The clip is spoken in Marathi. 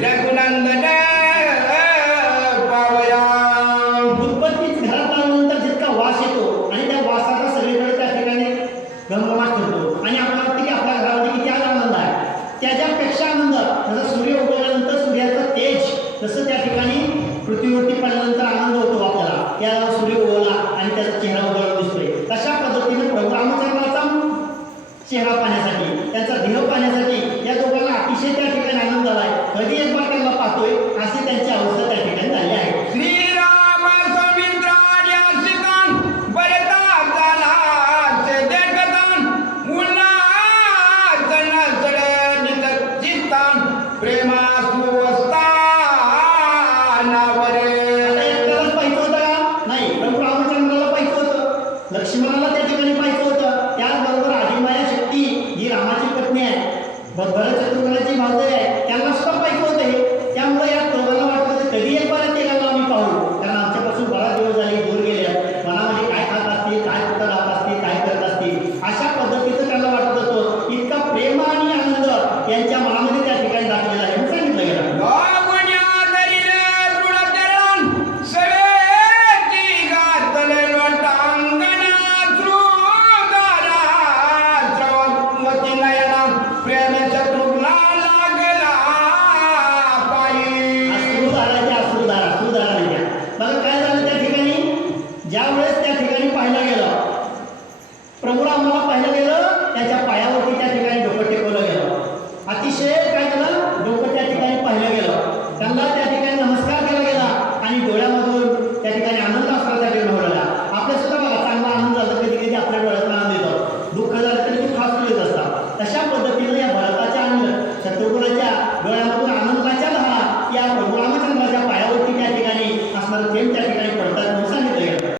रघुनंदना पावया उत्पत्तीच घरात आल्यानंतर जितका वास येतो आणि त्या वासाचा सगळीकडे त्या ठिकाणी गमगमाट करतो आणि आपण वाटतं की आपल्या घरामध्ये किती आज आनंद आहे. त्याच्यापेक्षा आनंद जसं सूर्य उगवल्यानंतर सूर्याचं तेज जसं त्या ठिकाणी पृथ्वीवरती पडल्यानंतर आनंद होतो आपल्याला. त्याला सूर्य उगवला आणि त्याचा चेहरा उगवला दिसतोय. तशा पद्धतीने प्रभू रामचंद्राचा चेहरा पाहण्यासाठी त्यांचा देह पाहण्यासाठी लक्ष्मणाला त्या ठिकाणी पाहिजे होतं. त्याचबरोबर आदिमाया शक्ती ही रामाची पत्नी आहे. भरत चतुर्गणाची आहे. त्यांना सुद्धा पाहिजे होते त्यामुळे या दोघांना वाटलं कधी एक बार तिघांना आम्ही पाहू. कारण आमच्यापासून बराच दिवस झाले दूर गेले. मनामध्ये काय खात असतील काय कुठं राहत असतील काय करत असतील अशा